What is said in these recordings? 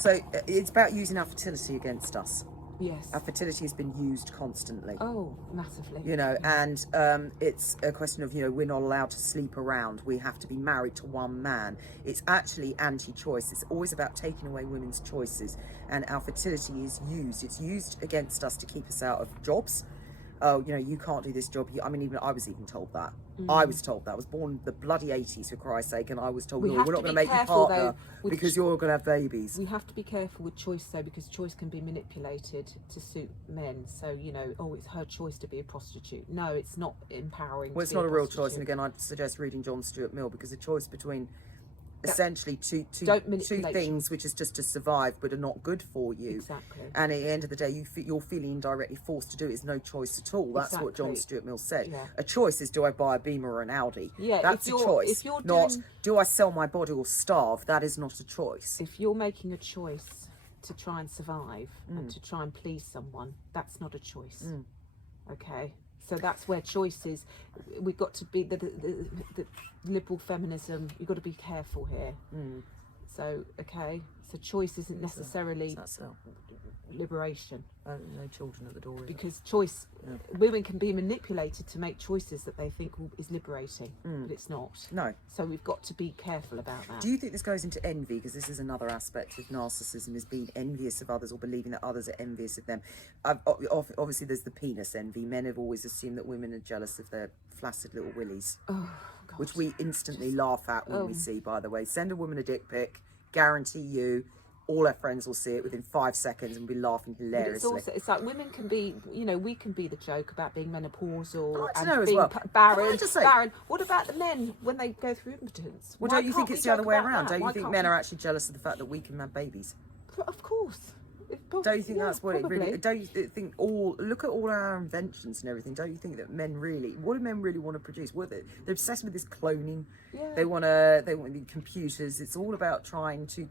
So it's about using our fertility against us. Yes. Our fertility has been used constantly. Oh, massively. You know, and it's a question of, you know, we're not allowed to sleep around. We have to be married to one man. It's actually anti-choice. It's always about taking away women's choices. And our fertility is used. It's used against us to keep us out of jobs. Oh, you know, you can't do this job. I mean, even I was even told that. I was told that. I was born in the bloody 80s, for Christ's sake, and I was told, we're not going to make you partner because you're going to have babies. We have to be careful with choice, though, because choice can be manipulated to suit men. So, you know, oh, it's her choice to be a prostitute. No, it's not empowering. Well, it's not a real choice. And again, I'd suggest reading John Stuart Mill, because a choice between essentially two things which is just to survive but are not good for you. Exactly. And at the end of the day, you're feeling indirectly forced to do it. Is no choice at all. That's what John Stuart Mill said. Yeah. A choice is, do I buy a Beamer or an Audi? Yeah, that's a choice. Not do I sell my body or starve? That is not a choice. If you're making a choice to try and survive and to try and please someone, that's not a choice. Okay. So that's where choice is. We've got to be the liberal feminism. You've got to be careful here. So okay. So choice isn't necessarily liberation. No children at the door. Because choice, women can be manipulated to make choices that they think is liberating, but it's not. No. So we've got to be careful about that. Do you think this goes into envy? Because this is another aspect of narcissism, is being envious of others or believing that others are envious of them. Obviously, there's the penis envy. Men have always assumed that women are jealous of their flaccid little willies, which we instantly laugh at when we see, by the way. Send a woman a dick pic, guarantee you all her friends will see it within 5 seconds and be laughing hilariously. It's like women can be, you know, we can be the joke about being menopausal and being barren. Barren. What about the men when they go through impotence? Well, don't you think it's the other way around? Don't you think men are actually jealous of the fact that we can have babies? Of course. Don't you think that's what it really? Don't you think look at all our inventions and everything? Don't you think that men really? What do men really want to produce? They're obsessed with this cloning. Yeah. They want the computers. It's all about trying to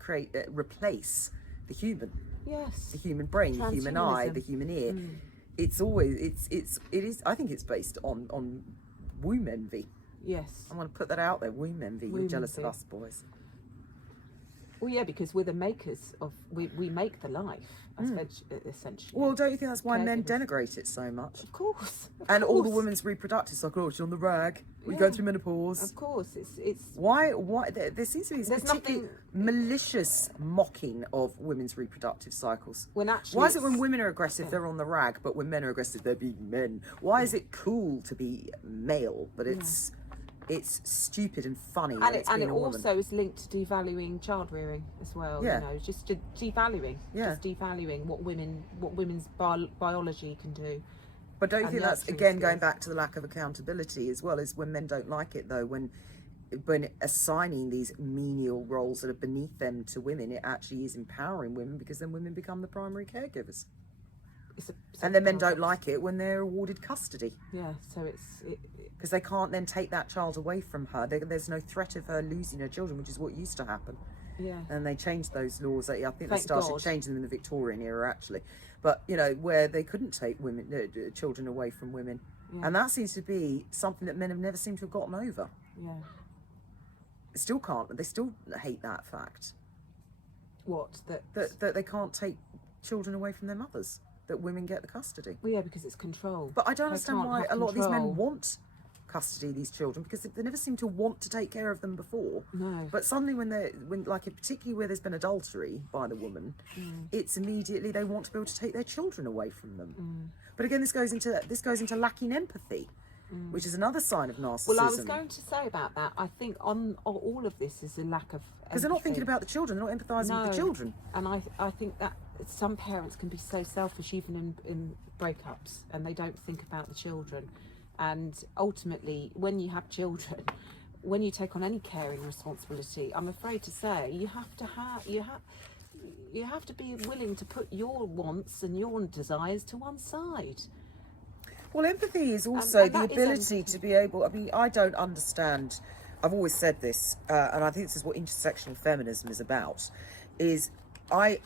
replace the human. Yes. The human brain, the human eye, the human ear. It's always it is. I think it's based on womb envy. Yes. I want to put that out there. Womb envy. You're jealous of us boys. Well, yeah, because we're the makers of, we make the life, essentially. Well, don't you think that's why men denigrate it so much? Of course. And all the women's reproductive psychology, she's on the rag, we're going through menopause. Of course, it's... Why, there seems to be this particularly malicious mocking of women's reproductive cycles. When actually why is it when women are aggressive, they're on the rag, but when men are aggressive, they're being men? Why is it cool to be male, but it's stupid and funny when it's being a woman? Also is linked to devaluing child rearing as well. Yeah. You know, just devaluing. Yeah. Just devaluing what women's biology can do. But don't you think that's again going back to the lack of accountability as well, as when men don't like it though, when assigning these menial roles that are beneath them to women, it actually is empowering women, because then women become the primary caregivers. And then men don't like it when they're awarded custody. Yeah, so because they can't then take that child away from her. There's no threat of her losing her children, which is what used to happen. Yeah. And they changed those laws. I think they started changing them in the Victorian era, actually. But, you know, where they couldn't take children away from women. Yeah. And that seems to be something that men have never seemed to have gotten over. Yeah. Still can't. They still hate that fact. What? That they can't take children away from their mothers. That women get the custody. Well, yeah, because it's control. But I don't understand why a lot of these men want custody of these children, because they never seem to want to take care of them before. No. But suddenly particularly where there's been adultery by the woman, it's immediately they want to be able to take their children away from them. But again, this goes into lacking empathy, which is another sign of narcissism. Well, I was going to say about that. I think on all of this is a lack of empathy. Because they're not thinking about the children, they're not empathising with the children. And I think that some parents can be so selfish even in breakups, and they don't think about the children. And ultimately, when you have children, when you take on any caring responsibility, I'm afraid to say you have to be willing to put your wants and your desires to one side. Well, empathy is also the ability to be able... I mean, I don't understand... I've always said this, and I think this is what intersectional feminism is about, is I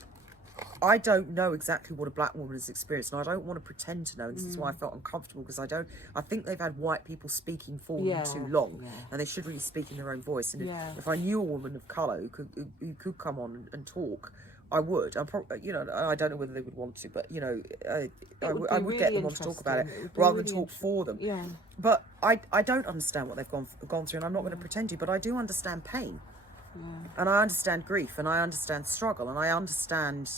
don't know exactly what a black woman has experienced, and I don't want to pretend to know, and this is why I felt uncomfortable, because I think they've had white people speaking for them too long, and they should really speak in their own voice. And if I knew a woman of colour who could come on and talk, I would. I probably, you know, I don't know whether they would want to, but you know, I would get really them on to talk about it interesting. It would be rather than really talk for them. Yeah. But I don't understand what they've gone through, and I'm not going to pretend to, but I do understand pain, and I understand grief, and I understand struggle, and I understand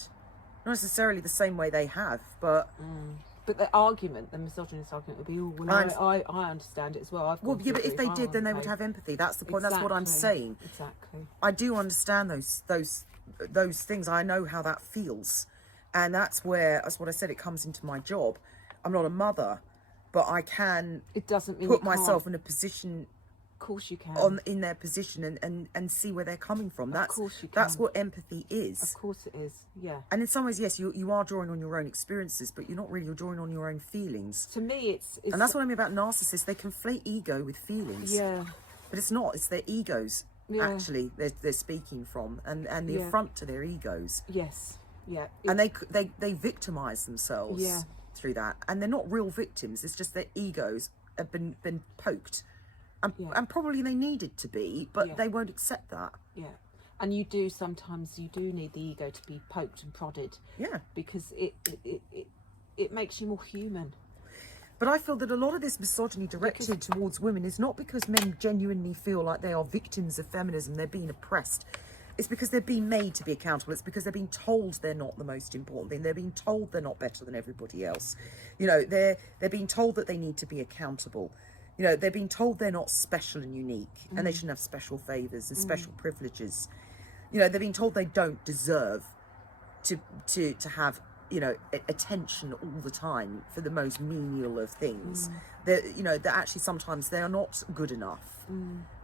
not necessarily the same way they have, but. But the argument, the misogynist argument, would be, oh, well, I understand it as well. Well, yeah, but if they did, then they would have empathy. That's the point. That's what I'm saying. Exactly. I do understand those things. I know how that feels, and that's what I said. It comes into my job. I'm not a mother, but I can. It doesn't mean put myself in a position. Of course you can. In their position and see where they're coming from. Of course you can. That's what empathy is. Of course it is. Yeah. And in some ways, yes, you are drawing on your own experiences, but you're not really. You're drawing on your own feelings. To me, it's and that's what I mean about narcissists. They conflate ego with feelings. Yeah. But it's not. It's their egos. Yeah. Actually, they're speaking from, and the affront to their egos. Yes. Yeah. And they victimize themselves through that, and they're not real victims. It's just their egos have been poked. And probably they needed to be, but they won't accept that. Yeah. And sometimes you do need the ego to be poked and prodded. Yeah. Because it makes you more human. But I feel that a lot of this misogyny directed towards women is not because men genuinely feel like they are victims of feminism, they're being oppressed. It's because they're being made to be accountable. It's because they're being told they're not the most important thing. They're being told they're not better than everybody else. You know, they're being told that they need to be accountable. You know, they're being told they're not special and unique, and they shouldn't have special favours and special privileges. You know, they're being told they don't deserve to have, you know, attention all the time for the most menial of things. That, you know, that actually sometimes they are not good enough.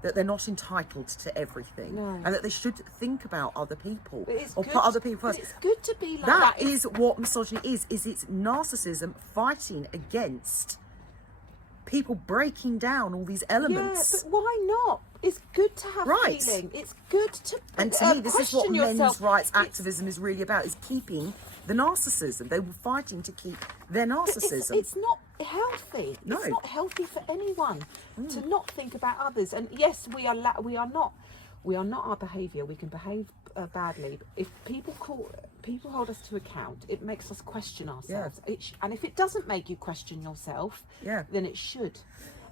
That they're not entitled to everything, and that they should think about other people or put other people first. It's good to be like that. That is what misogyny is. It's narcissism fighting against people breaking down all these elements. Yeah, but why not? It's good to have feeling. It's good to and to me, this is what men's rights activism is really about: is keeping the narcissism. They were fighting to keep their narcissism. It's not healthy. No. It's not healthy for anyone to not think about others. And yes, we are not our behaviour. We can behave badly. If people hold us to account, it makes us question ourselves. And if it doesn't make you question yourself, then it should.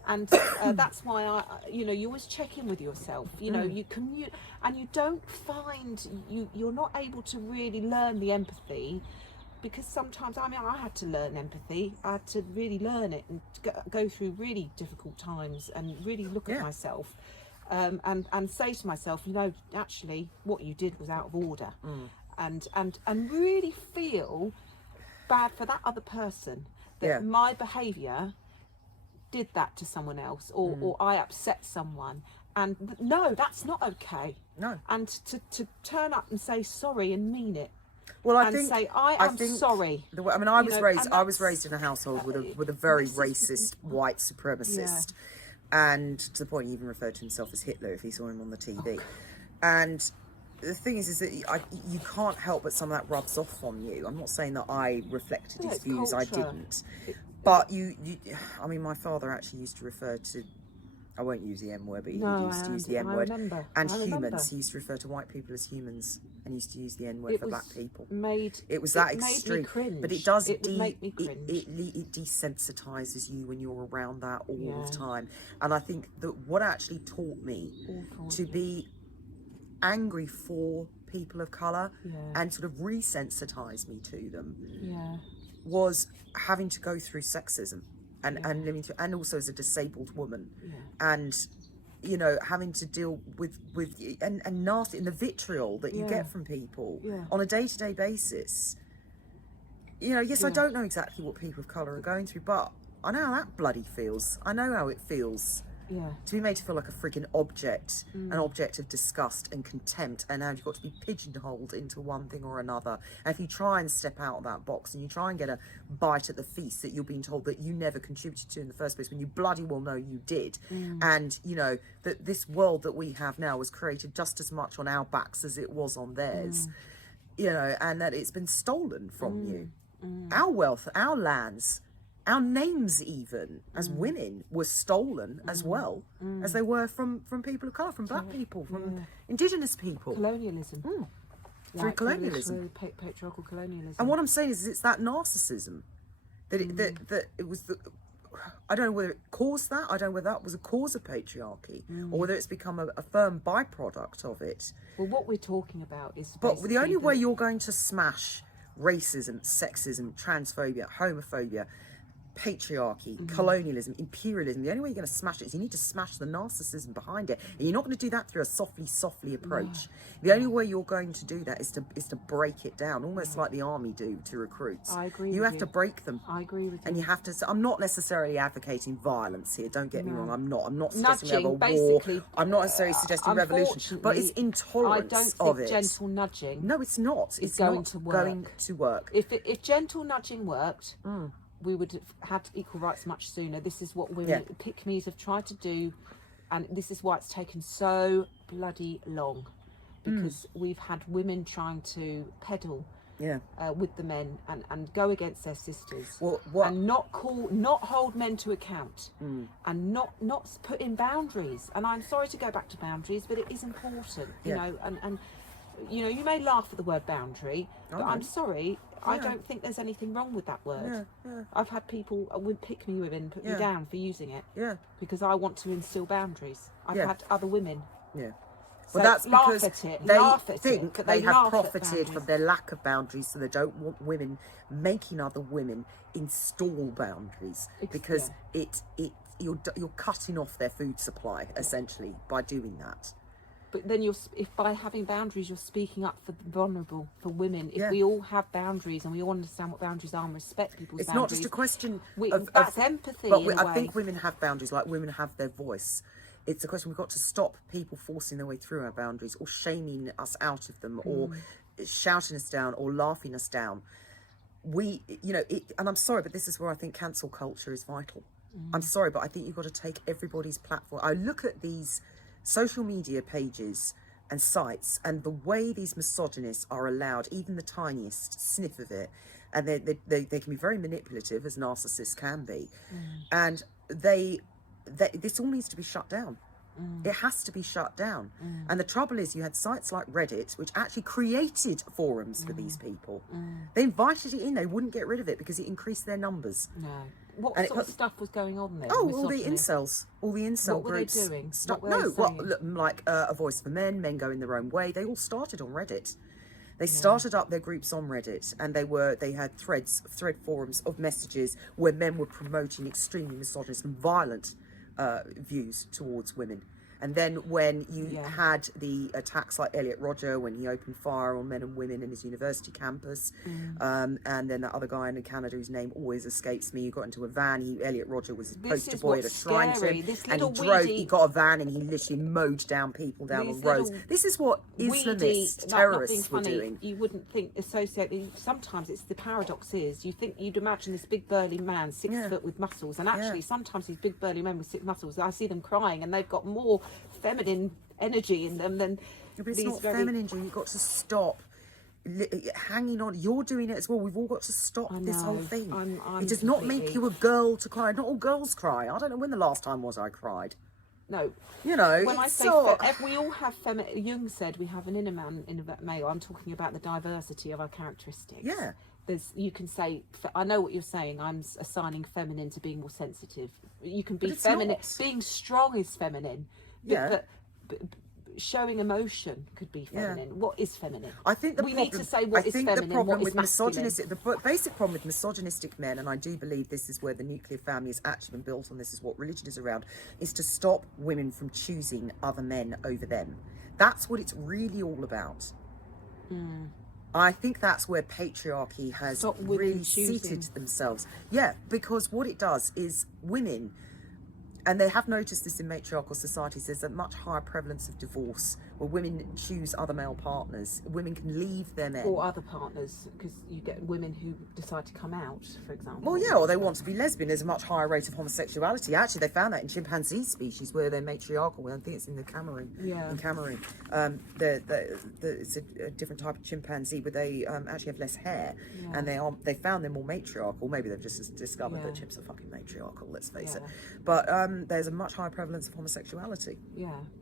And that's why you always check in with yourself. You know, you commute, and you don't find you're not able to really learn the empathy, because sometimes I had to learn empathy. I had to really learn it and go through really difficult times and really look at myself. And say to myself, you know, actually what you did was out of order, and really feel bad for that other person, that my behaviour did that to someone else, or I upset someone, and no, that's not okay. No. And to turn up and say sorry and mean it. Well, I am sorry. I was raised in a household with a very racist white supremacist. And to the point he even referred to himself as Hitler if he saw him on the TV. And the thing is that you can't help but some of that rubs off on you. I'm not saying that I reflected his views, I didn't. But my father actually used to refer to, I won't use the M word, but he used to use the M word. And humans, he used to refer to white people as humans, and he used to use the N word for black people. It was that extreme. But it does, it desensitizes you when you're around that all the time. And I think that what actually taught me to be angry for people of colour and sort of resensitize me to them was having to go through sexism and living through, and also as a disabled woman, and you know, having to deal with and nasty and the vitriol that you get from people on a day-to-day basis. You know, yes, I don't know exactly what people of colour are going through, but I know how that bloody feels. I know how it feels. To be made to feel like a freaking object, an object of disgust and contempt, and how you've got to be pigeonholed into one thing or another. And if you try and step out of that box and you try and get a bite at the feast that you're being told that you never contributed to in the first place, when you bloody well know you did, and you know that this world that we have now was created just as much on our backs as it was on theirs, you know, and that it's been stolen from you. Our wealth, our lands, our names, even as women, were stolen as well as they were from people of colour, from black people, from indigenous people. Colonialism. through colonialism. Through patriarchal colonialism. And what I'm saying is it's that narcissism that it was the, I don't know whether it caused that. I don't know whether that was a cause of patriarchy or whether it's become a firm byproduct of it. Well, what we're talking about is. But the only way you're going to smash racism, sexism, transphobia, homophobia, patriarchy, colonialism, imperialism, the only way you're going to smash it is you need to smash the narcissism behind it. And you're not going to do that through a softly approach. The only way you're going to do that is to break it down, almost like the army do to recruits. I agree. You have to break them. I agree with you. And you have to. So I'm not necessarily advocating violence here. Don't get me wrong. I'm not suggesting Nudging, we have a war. basically, I'm not necessarily suggesting revolution. But it's intolerance I don't of think it. gentle nudging. No, it's not. It's going not to work. going to work. If gentle nudging worked, we would have had equal rights much sooner. This is what women pick-me's have tried to do, and this is why it's taken so bloody long, because we've had women trying to peddle with the men and go against their sisters, and not hold men to account, and not put in boundaries. And I'm sorry to go back to boundaries, but it is important, you know. And you know, you may laugh at the word boundary, but I'm sorry. I don't think there's anything wrong with that word. I've had people would pick me women, put me down for using it. Because I want to instill boundaries. I've had other women. So well, that's because they think they have profited from their lack of boundaries, so they don't want women making other women install boundaries, because you're cutting off their food supply essentially by doing that. But then if by having boundaries, you're speaking up for the vulnerable, for women. If we all have boundaries and we all understand what boundaries are and respect people's boundaries. It's not just a question that's empathy. But I think women have boundaries, like women have their voice. It's a question, we've got to stop people forcing their way through our boundaries, or shaming us out of them, or shouting us down, or laughing us down. And I'm sorry, but this is where I think cancel culture is vital. I'm sorry, but I think you've got to take everybody's platform. I look at these social media pages and sites, and the way these misogynists are allowed even the tiniest sniff of it, and they can be very manipulative, as narcissists can be, and this all needs to be shut down. It has to be shut down. And the trouble is, you had sites like Reddit, which actually created forums for these people. They invited it in. They wouldn't get rid of it because it increased their numbers. No. What sort of stuff was going on there? Oh, all the incels, all the incel groups. What were they doing? Like a voice for men going their own way. They all started on Reddit. They started up their groups on Reddit, and they had thread forums of messages where men were promoting extremely misogynist and violent views towards women. And then when you had the attacks like Elliot Rodger, when he opened fire on men and women in his university campus, and then that other guy in Canada whose name always escapes me, who got into a van. Elliot Rodger was his poster boy at a shrine to him, and he got a van and he literally mowed down people down on roads. This is what Islamist terrorists were doing. You wouldn't think sometimes it's the paradox is, you'd imagine this big burly man, 6 foot with muscles, and actually sometimes these big burly men with 6 muscles, I see them crying and they've got more feminine energy in them than but it's not feminine, you've got to stop hanging on. You're doing it as well. We've all got to stop this whole thing. It does not make you a girl to cry. Not all girls cry. I don't know when the last time was I cried. No, you know, when I say we all have feminine. Jung said we have an inner man, inner male. I'm talking about the diversity of our characteristics. You can say, I know what you're saying, I'm assigning feminine to being more sensitive. You can be feminine. Being strong is feminine. But showing emotion could be feminine. What is feminine? I think we need to say what is feminine. The problem with the basic problem with misogynistic men, and I do believe this is where the nuclear family has actually been built on, this is what religion is around, is to stop women from choosing other men over them. That's what it's really all about. I think that's where patriarchy has really seated themselves. Yeah, because what it does is women, and they have noticed this in matriarchal societies, there's a much higher prevalence of divorce, where women choose other male partners. Women can leave their men. Or other partners, because you get women who decide to come out, for example. Well, yeah, or they want to be lesbian. There's a much higher rate of homosexuality. Actually, they found that in chimpanzee species where they're matriarchal. I think it's in the Cameroon. In Cameroon. It's a different type of chimpanzee, but they actually have less hair. And they found them more matriarchal. Maybe they've just discovered that chimps are fucking matriarchal, let's face it. But there's a much higher prevalence of homosexuality.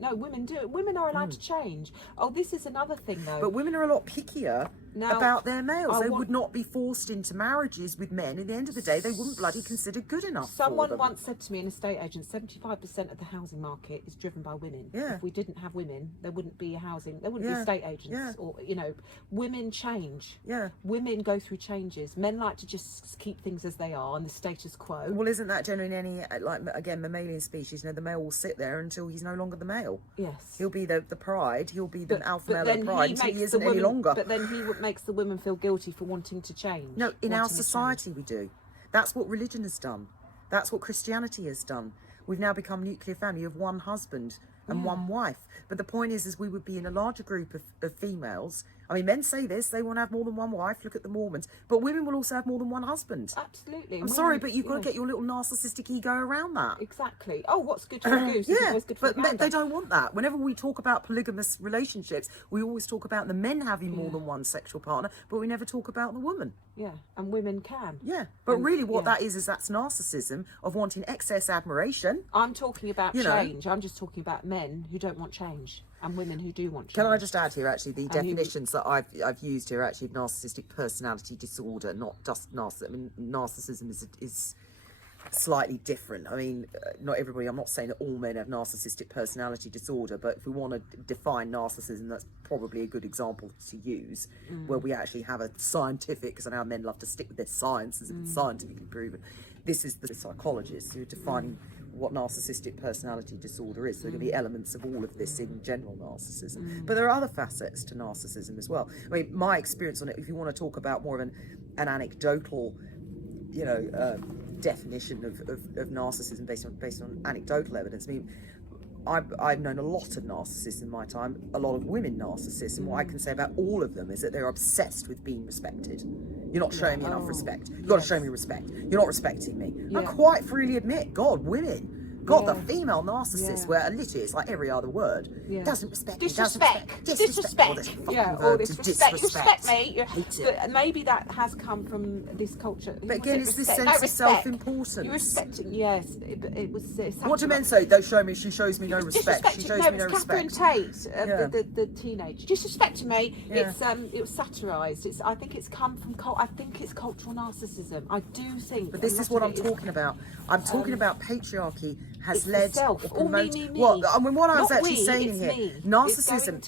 No, women do. Women are allowed to change. Oh, this is another thing though. But women are a lot pickier about their males. They would not be forced into marriages with men. At the end of the day, they wouldn't bloody consider good enough. Someone once said to me, an estate agent, 75% of the housing market is driven by women. Yeah. If we didn't have women, there wouldn't be there wouldn't be estate agents, or women change. Yeah. Women go through changes. Men like to just keep things as they are and the status quo. Well, isn't that generally any, like, again, mammalian species, the male will sit there until he's no longer the male. Yes. He'll be the pride, he'll be the alpha male of pride until he isn't any longer. But then he makes the women feel guilty for wanting to change. No, in our society we do. That's what religion has done. That's what Christianity has done. We've now become nuclear family of one husband and one wife. But the point is we would be in a larger group of females. I mean, men say this, they want to have more than one wife, look at the Mormons, but women will also have more than one husband. Absolutely. I'm sorry, but you've got to get your little narcissistic ego around that. Exactly. Oh, what's good for the goose is always good for the gander. But they don't want that. Whenever we talk about polygamous relationships, we always talk about the men having more than one sexual partner, but we never talk about the woman. Yeah, and women can. Yeah, but really what that is that's narcissism of wanting excess admiration. I'm talking about change. I'm just talking about men who don't want change and women who do want change. Can I just add here, actually, the definitions that I've used here, actually, of narcissistic personality disorder, not just narcissism. I mean, narcissism is slightly different. I mean, not everybody, I'm not saying that all men have narcissistic personality disorder, but if we want to define narcissism, that's probably a good example to use, where we actually have a scientific, because I know men love to stick with their science, as if it's scientifically proven. This is the psychologists who are defining what narcissistic personality disorder is. So there are going to be elements of all of this in general narcissism. But there are other facets to narcissism as well. I mean, my experience on it, if you want to talk about more of an anecdotal, definition of narcissism based on anecdotal evidence. I mean, I've known a lot of narcissists in my time, a lot of women narcissists, and what I can say about all of them is that they're obsessed with being respected. You're not showing me enough respect. You've got to show me respect. You're not respecting me. I quite freely admit, God, women. God, the female narcissist, where literally it's like every other word. Doesn't respect me. Disrespect. Disrespect. All this respect. You respect me. Hate it. But maybe that has come from this culture. But again, it's this sense of self-importance. You respect it, yes. It was. What do men say? Don't show me. She shows me no respect. She shows me no respect. Catherine Tate, the teenage. Disrespect me. It was satirised. I think it's come from. I think it's cultural narcissism. I do think. But this is what I'm talking about. I'm talking about patriarchy has led self. Well, I mean, what I was actually saying in here, narcissism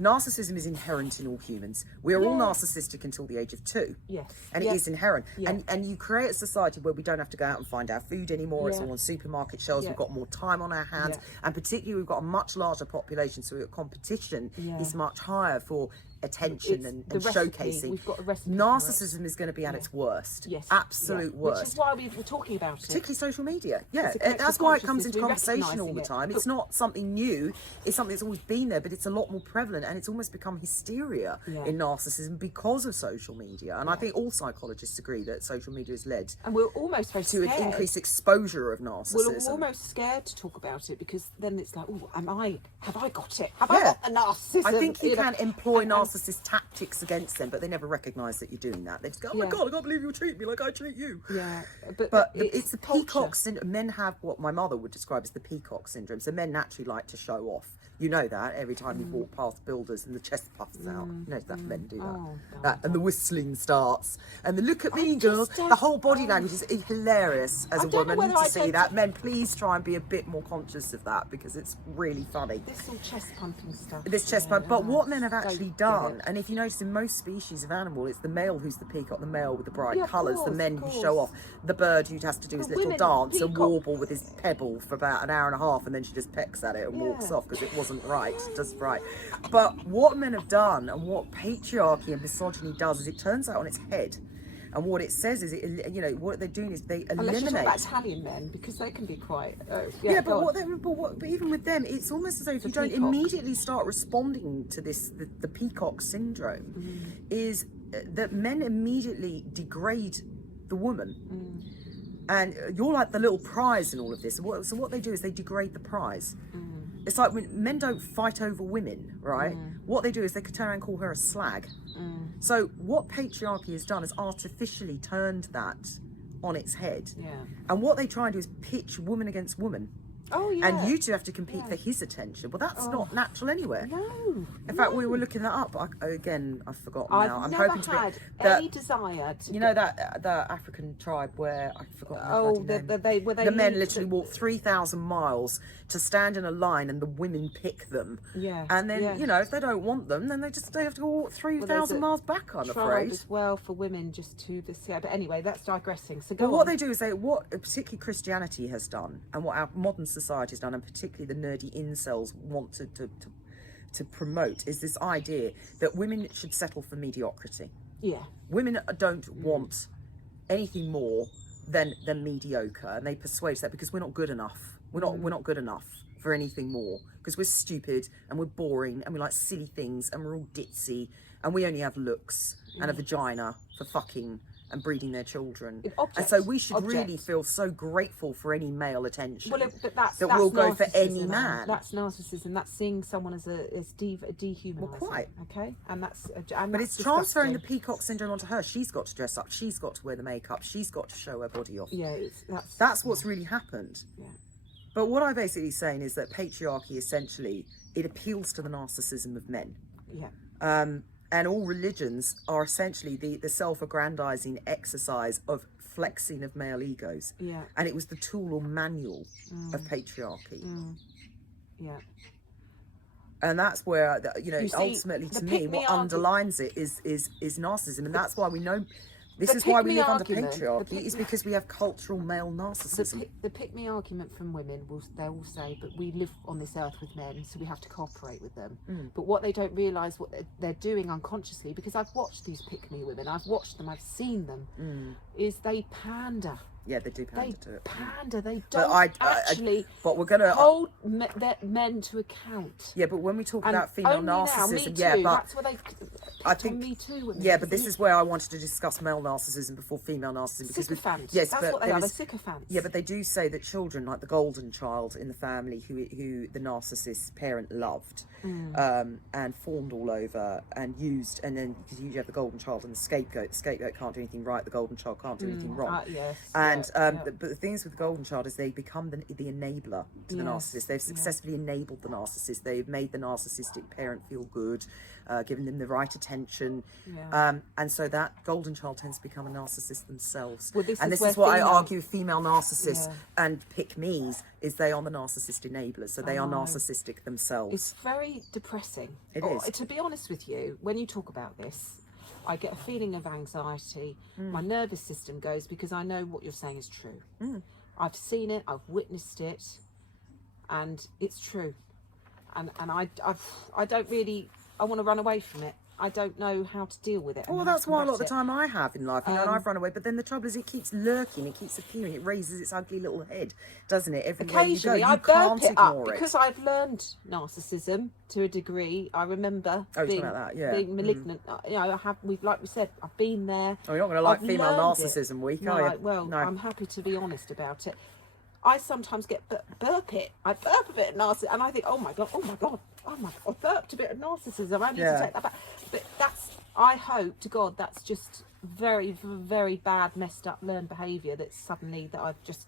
narcissism is inherent in all humans. We are all narcissistic until the age of 2. Yes. And it is inherent. And you create a society where we don't have to go out and find our food anymore. It's all on supermarket shelves. We've got more time on our hands. And particularly we've got a much larger population, so competition is much higher for attention and showcasing. We've got a recipe. Narcissism is going to be at its worst. Yes. Absolute worst. Which is why we were talking about it. Particularly social media. Yeah. That's why it comes into conversation all the time. It's not something new. It's something that's always been there, but it's a lot more prevalent, and it's almost become hysteria in narcissism because of social media. And I think all psychologists agree that social media has led and we're almost very to scared. an increased exposure of narcissism. We're almost scared to talk about it because then it's like, oh, have I got it? Have I got the narcissism? I think you can employ narcissist tactics against them, but they never recognise that you're doing that. They just go, oh my God, I can't believe you treat me like I treat you. Yeah, but it's the peacock syndrome. Men have what my mother would describe as the peacock syndrome. So men naturally like to show off. You know that every time you walk past builders and the chest puffs out. You know that men do that. And the whistling starts. And the look at me, girls. The whole body language is hilarious as a woman to see that. Men, please try and be a bit more conscious of that because it's really funny. This all chest pumping stuff. This chest pump. But what men have actually done, and if you notice in most species of animal, it's the male who's the peacock, the male with the bright colours, the men who show off. The bird who has to do his little dance and warble with his pebble for about an hour and a half, and then she just pecks at it and walks off because it wasn't right, just right. But what men have done and what patriarchy and misogyny does is it turns out on its head. And what it says is, what they're doing is they eliminate. Unless you're talking about Italian men, because they can be quite. But even with them, it's almost as though if you don't immediately start responding to this, the peacock syndrome, is that men immediately degrade the woman. And you're like the little prize in all of this. So what they do is they degrade the prize. It's like when men don't fight over women, right? What they do is they could turn around and call her a slag. So what patriarchy has done is artificially turned that on its head. And what they try and do is pitch woman against woman. Oh yeah. And you two have to compete for his attention. Well, that's not natural anywhere. No. In fact, we were looking that up. I've forgotten now. I've I'm never hoping to had be any desire to. You know that the African tribe where I've forgotten the Oh, bloody name. they The men lead- literally walk 3,000 miles to stand in a line, and the women pick them. Yeah. And then yeah. you know, if they don't want them, then they have to go walk 3,000 miles back. I'm tribe afraid. as well for women just to this. Yeah, but anyway, that's digressing. So go Well, on. what they do is what particularly Christianity has done, and what our modern society has done, and particularly the nerdy incels want to promote, is this idea that women should settle for mediocrity. Yeah. Women don't want anything more than mediocre, and they persuade us that because we're not good enough. We're not good enough for anything more because we're stupid and we're boring and we like silly things and we're all ditzy and we only have looks and a vagina for fucking and breeding their children. And so we should really feel so grateful for any male attention. Well, but that's we'll go for any narcissism, man. That's narcissism. That's seeing someone as dehumanizing. Well, quite. Okay, and that's. But it's transferring the peacock syndrome onto her. She's got to dress up. She's got to wear the makeup. She's got to show her body off. Yeah, that's what's really happened. Yeah. But what I'm basically saying is that patriarchy essentially it appeals to the narcissism of men. Yeah. And all religions are essentially the self-aggrandizing exercise of flexing of male egos. Yeah. And it was the tool or manual of patriarchy. Yeah. And that's where, You see, ultimately to me, what underlines it is narcissism. And that's why we know, this is why we live under patriarchy, is because we have cultural male narcissism. The pick-me argument from women, they will say, but we live on this earth with men, so we have to cooperate with them. But what they don't realise, what they're doing unconsciously, because I've watched these pick-me women, I've watched them, I've seen them, is they pander. Yeah, they do pander to it. Pander. They don't actually but we're gonna hold men to account. Yeah, but when we talk about female narcissism, now, but that's what they. I think Me Too. Women, yeah, but this is where I wanted to discuss male narcissism before female narcissism because sycophants. Yes, that's but what they are. They're sycophants. Yeah, but they do say that children, like the golden child in the family, who the narcissist parent loved, and fawned all over and used, and then because you have the golden child and the scapegoat can't do anything right, the golden child can't do anything wrong. Yes. And but the things with the golden child is they become the enabler to the narcissist. They've successfully enabled the narcissist. They've made the narcissistic parent feel good, giving them the right attention. And so that golden child tends to become a narcissist themselves. Well, this is what I argue female narcissists and pick-me's is they are the narcissist enablers. So they are narcissistic themselves. It's very depressing. It is. To be honest with you, when you talk about this, I get a feeling of anxiety. My nervous system goes because I know what you're saying is true. I've seen it, I've witnessed it, and it's true. And I don't really, I want to run away from it. I don't know how to deal with it. Well, that's why a lot of the time I have in life, and I've run away. But then the trouble is, it keeps lurking, it keeps appearing, it raises its ugly little head, doesn't it? Everywhere you go, you can't ignore it. Because I've learned narcissism to a degree. I remember being malignant. Like we said, I've been there. Oh, you're not going to like Female Narcissism Week, are you? Well, no. I'm happy to be honest about it. I sometimes get burp it. I burp a bit of narcissism, and I think, oh my god, I burped a bit of narcissism. I need to take that back. But I hope to God that's just very, very bad, messed up, learned behaviour that I've just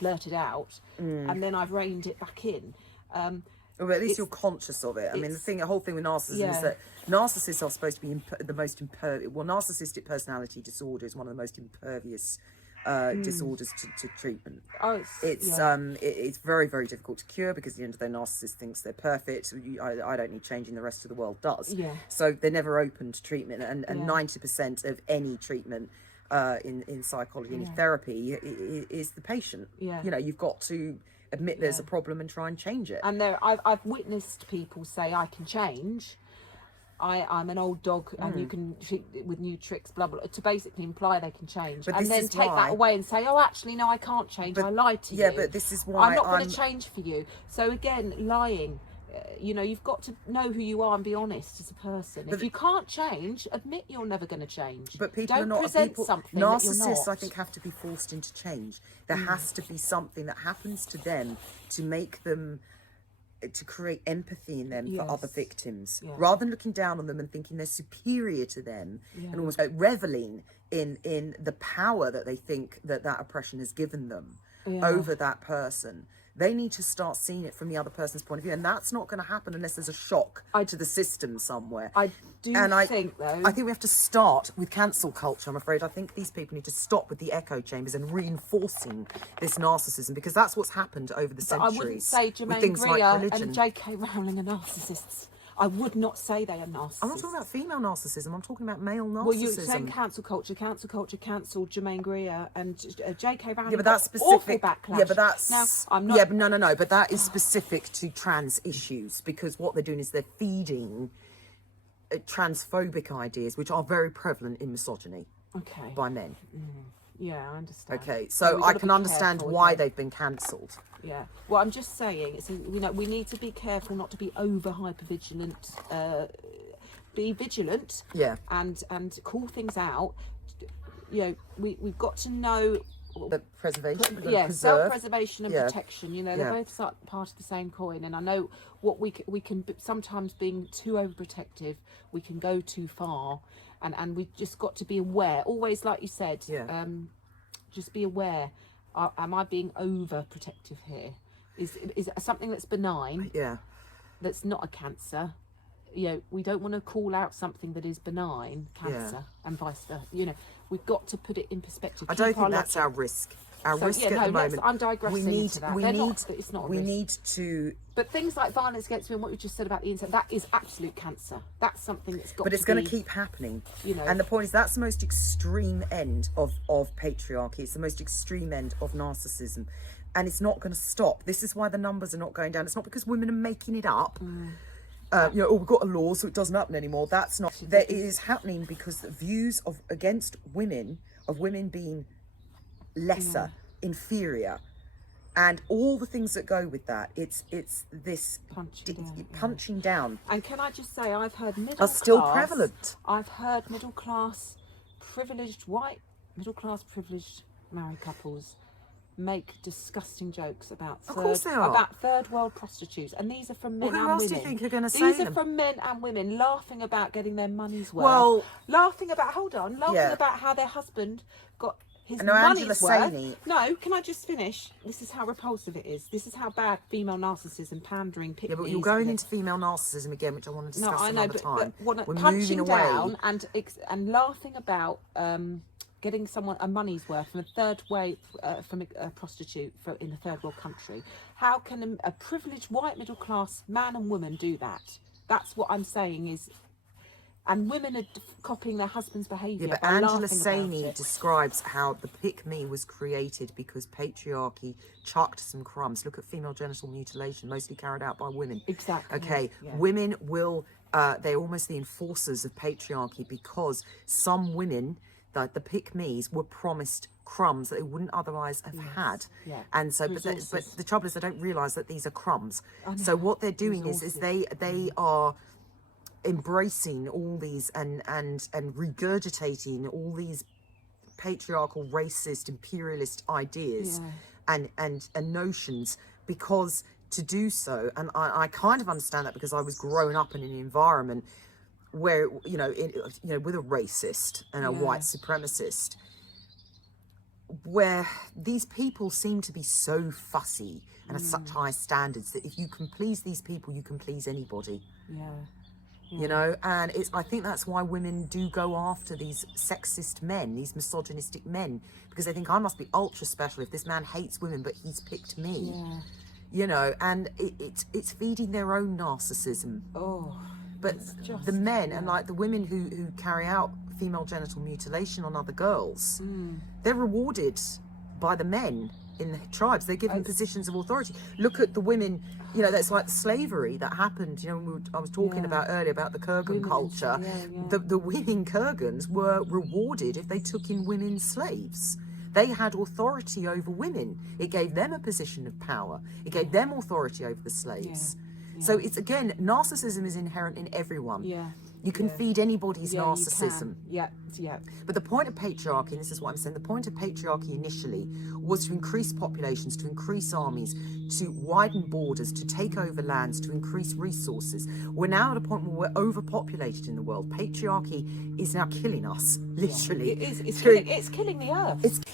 blurted out, and then I've reined it back in. Well, at least you're conscious of it. I mean, the whole thing with narcissism is that narcissists are supposed to be the most impervious. Well, narcissistic personality disorder is one of the most impervious disorders to treatment. It's very, very difficult to cure because the end of the narcissist thinks they're perfect. I don't need changing, the rest of the world does. So they're never open to treatment, and 90% of any treatment in psychology and therapy is the patient. You've got to admit there's a problem and try and change it. And I've witnessed people say I can change. I'm an old dog, and you can treat it with new tricks, blah blah, to basically imply they can change, and then take that away and say, oh, actually, no, I can't change. I lied to you. Yeah, but this is why I'm not going to change for you. So again, lying. You've got to know who you are and be honest as a person. If you can't change, admit you're never going to change. But people don't are not present people. Something Narcissists, that you're not. I think, have to be forced into change. There has to be something that happens to them to make them, to create empathy in them for other victims, rather than looking down on them and thinking they're superior to them, and almost reveling in the power that they think that oppression has given them over that person. They need to start seeing it from the other person's point of view, and that's not going to happen unless there's a shock to the system somewhere. I think I think we have to start with cancel culture, I'm afraid. I think these people need to stop with the echo chambers and reinforcing this narcissism, because that's what's happened over the centuries. I wouldn't say Jermaine Greer and J.K. Rowling are narcissists. I would not say they are narcissists. I'm not talking about female narcissism. I'm talking about male narcissism. Well, you're saying cancel culture cancelled Jermaine Greer and J.K. Rowling. Yeah, but that's specific. Backlash. Yeah, but that's now, I'm not. Yeah, but no. But that is specific to trans issues, because what they're doing is they're feeding transphobic ideas, which are very prevalent in misogyny. Okay. By men. Yeah, I understand. Okay, so I can understand why they've been cancelled. Yeah. Well, I'm just saying, we need to be careful not to be over hyper vigilant. Be vigilant. Yeah. And call things out. We've got to know. The preservation. Self-preservation and protection. They're both part of the same coin. And I know what we can sometimes, being too overprotective, we can go too far. And we just got to be aware. Always, like you said, just be aware. Am I being overprotective here? Is something that's benign? Yeah. That's not a cancer. We don't want to call out something that is benign, cancer, and vice versa. We've got to put it in perspective. I don't think that's our risk. Our risk at the moment. I'm digressing into that. It's not a risk. need to. But things like violence against women, what you just said about the internet, that is absolute cancer. That's something that's got. But it's going to keep happening. And the point is, that's the most extreme end of patriarchy. It's the most extreme end of narcissism, and it's not going to stop. This is why the numbers are not going down. It's not because women are making it up. We've got a law, so it doesn't happen anymore. That's not. It is happening because the views of women being lesser, inferior, and all the things that go with that. It's this punching down. And can I just say, I've heard middle class are still class, prevalent. I've heard middle class privileged married couples make disgusting jokes about third world prostitutes, and these are from men and women. Who else do you think are going to say them? These are from men and women laughing about getting their money's worth. Laughing about how their husband got his money's worth. No, can I just finish? This is how repulsive it is. This is how bad female narcissism, pandering, pick-me. Yeah, but you're going into female narcissism again, which I want to discuss another time. We're moving away and laughing about getting someone a money's worth from from a prostitute in a third world country. How can a privileged white middle class man and woman do that? That's what I'm saying is. And women are copying their husband's behaviour. Yeah, but Angela Saini describes how the pick-me was created because patriarchy chucked some crumbs. Look at female genital mutilation, mostly carried out by women. Exactly. Okay, women will, they're almost the enforcers of patriarchy, because some women, the pick-me's, were promised crumbs that they wouldn't otherwise have had. Yeah. And so, but the trouble is, they don't realise that these are crumbs. So what they're doing is they are embracing all these and regurgitating all these patriarchal, racist, imperialist ideas and notions, because to do so, and I kind of understand that, because I was growing up in an environment where with a racist and a white supremacist, where these people seem to be so fussy and have such high standards that if you can please these people, you can please anybody. And I think that's why women do go after these sexist men, these misogynistic men, because they think, I must be ultra special if this man hates women but he's picked me. And it's feeding their own narcissism. But the men and like the women who carry out female genital mutilation on other girls, they're rewarded by the men in the tribes. They're given positions of authority. Look at the women, that's like the slavery that happened, I was talking about earlier about the Kurgan culture. The women Kurgans were rewarded if they took in women slaves. They had authority over women. It gave them a position of power. It gave them authority over the slaves. So it's, again, narcissism is inherent in everyone. You can feed anybody's narcissism. But the point of patriarchy, and this is what I'm saying, the point of patriarchy initially was to increase populations, to increase armies, to widen borders, to take over lands, to increase resources. We're now at a point where we're overpopulated in the world. Patriarchy is now killing us, literally. It is. It's killing the earth.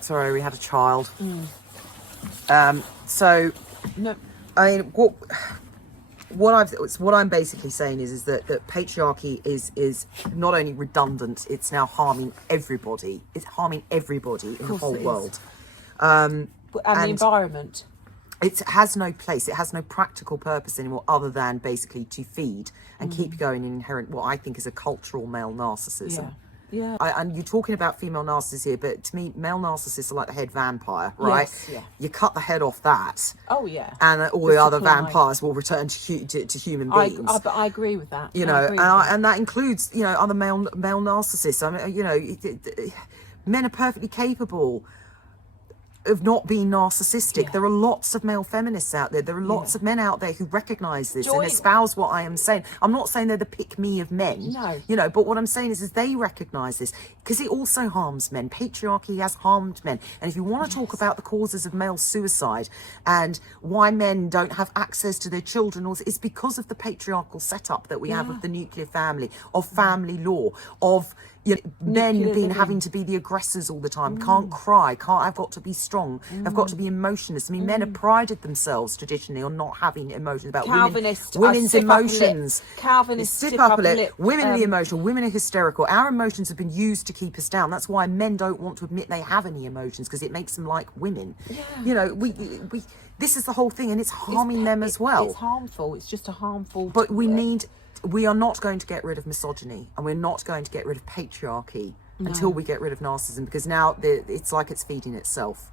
Sorry, we had a child. So No. I mean, what I'm basically saying is that patriarchy is not only redundant, it's now harming everybody. It's harming everybody in the whole world. And the environment. It has no place. It has no practical purpose anymore, other than basically to feed and keep going in inherent what I think is a cultural male narcissism. Yeah. And you're talking about female narcissists here, but to me, male narcissists are like the head vampire, right? Yes, yeah. You cut the head off that. Oh, yeah. And all the other vampires will return to human beings. But I agree with that. You know, and that includes, you know, other male narcissists. I mean, you know, men are perfectly capable of not being narcissistic. There are lots of male feminists out there. There are lots of men out there who recognise this and espouse what I am saying. I'm not saying they're the pick-me of men. No. You know, but what I'm saying is they recognise this because it also harms men. Patriarchy has harmed men. And if you want to talk about the causes of male suicide and why men don't have access to their children, it's because of the patriarchal setup that we have of the nuclear family, of family law, of men having to be the aggressors all the time, can't cry, I've got to be strong, I've got to be emotionless. I mean, men have prided themselves traditionally on not having emotions about women's emotions. Calvinists Stiff upper lip. Women are the emotional, women are hysterical. Our emotions have been used to keep us down. That's why men don't want to admit they have any emotions, because it makes them like women. You know, we this is the whole thing, and it's harming them as well. It's harmful. It's just a harmful. But we are not going to get rid of misogyny, and we're not going to get rid of patriarchy until we get rid of narcissism, because now it's like it's feeding itself.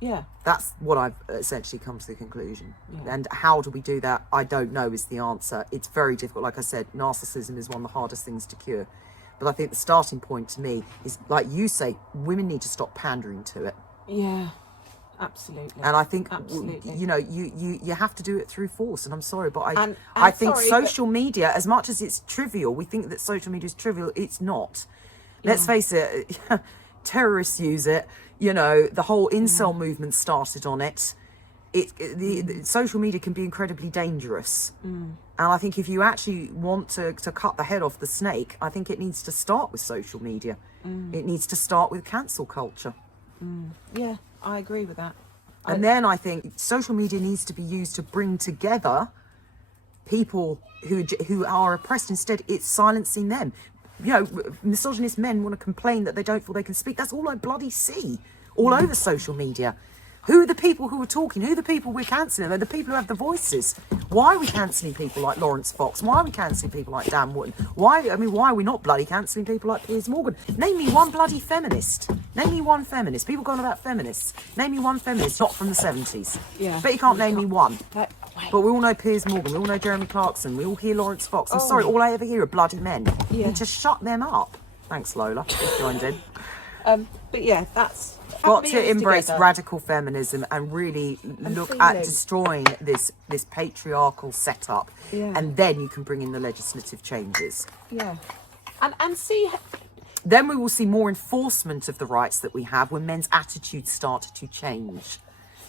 Yeah. That's what I've essentially come to the conclusion. And how do we do that? I don't know is the answer. It's very difficult. Like I said, narcissism is one of the hardest things to cure. But I think the starting point to me is, like you say, women need to stop pandering to it. Yeah. Absolutely. And I think, you know, you have to do it through force. And I'm sorry, but I think social media, as much as it's trivial, we think that social media is trivial, it's not. Let's face it, terrorists use it. You know, the whole incel movement started on it. The social media can be incredibly dangerous. And I think if you actually want to cut the head off the snake, I think it needs to start with social media. It needs to start with cancel culture. Yeah, I agree with that. And then I think social media needs to be used to bring together people who are oppressed. Instead, it's silencing them. You know, misogynist men want to complain that they don't feel they can speak. That's all I bloody see all over social media. Who are the people who are talking? Who are the people we're cancelling? They're the people who have the voices. Why are we cancelling people like Lawrence Fox? Why are we cancelling people like Dan Wootton? Why are we not bloody cancelling people like Piers Morgan? Name me one bloody feminist. Name me one feminist. People go on about feminists. Name me one feminist, not from the 70s. Yeah. But you can't name me one. But we all know Piers Morgan. We all know Jeremy Clarkson. We all hear Lawrence Fox. I'm sorry, all I ever hear are bloody men. You need to shut them up. Thanks, Lola. You've joined in. But yeah, that's got to embrace radical feminism and really look at destroying this patriarchal setup, and then you can bring in the legislative changes. And see. Then we will see more enforcement of the rights that we have when men's attitudes start to change.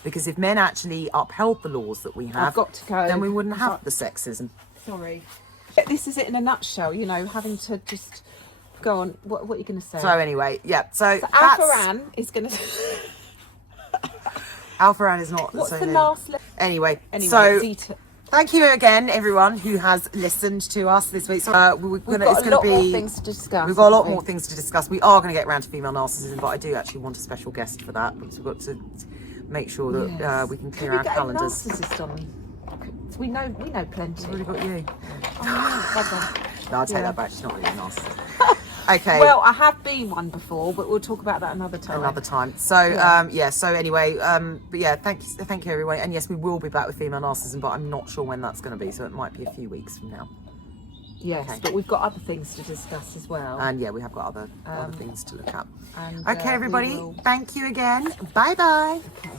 Because if men actually upheld the laws that we have, then we wouldn't have the sexism. Sorry. This is it in a nutshell, you know, having to just go on. What are you going to say? So anyway, so Alpha-Ran is going to... Alpha-Ran is not... What's the last... Anyway, so... Thank you again, everyone who has listened to us this week. So, we've got a lot more things to discuss. We've got a lot more things to discuss. We are going to get around to female narcissism, but I do actually want a special guest for that, because we've got to make sure that we can clear our calendars. Narcissist on? We know plenty. I've already got you. No, I'll take that back. She's not really a narcissist. Okay. Well, I have been one before, but we'll talk about that another time. So, so anyway, but yeah, thank you everyone. And yes, we will be back with female narcissism, but I'm not sure when that's going to be, so it might be a few weeks from now. Yes, but we've got other things to discuss as well. And yeah, we have got other things to look at. Okay, everybody, thank you again. Bye-bye. Okay.